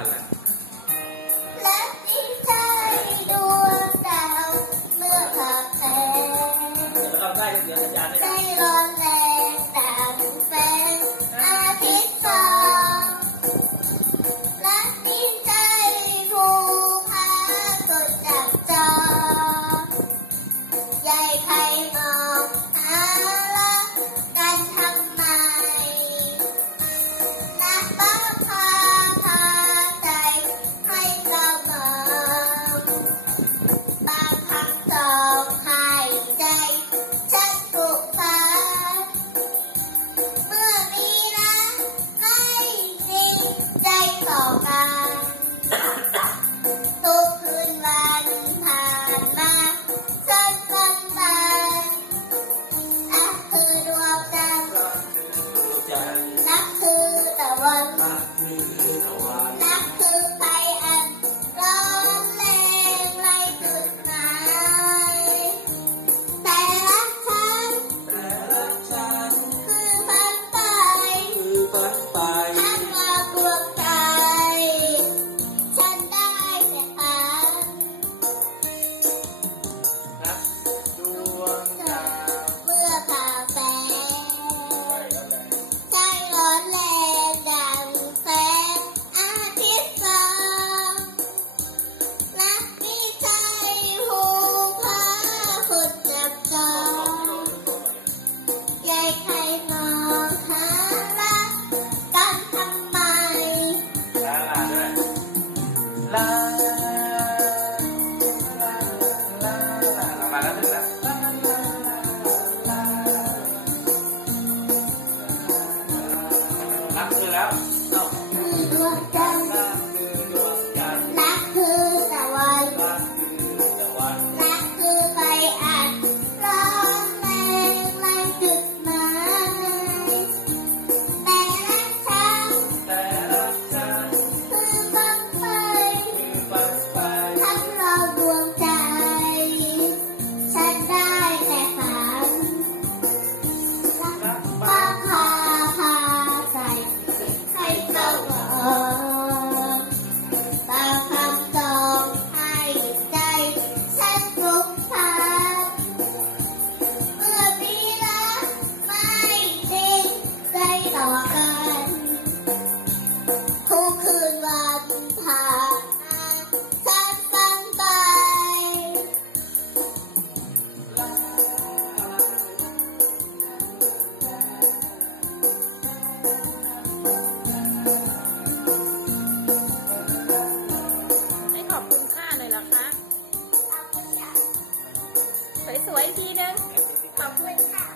กันแหละใช่หรอ ทีนึงขอบคุณค่ะ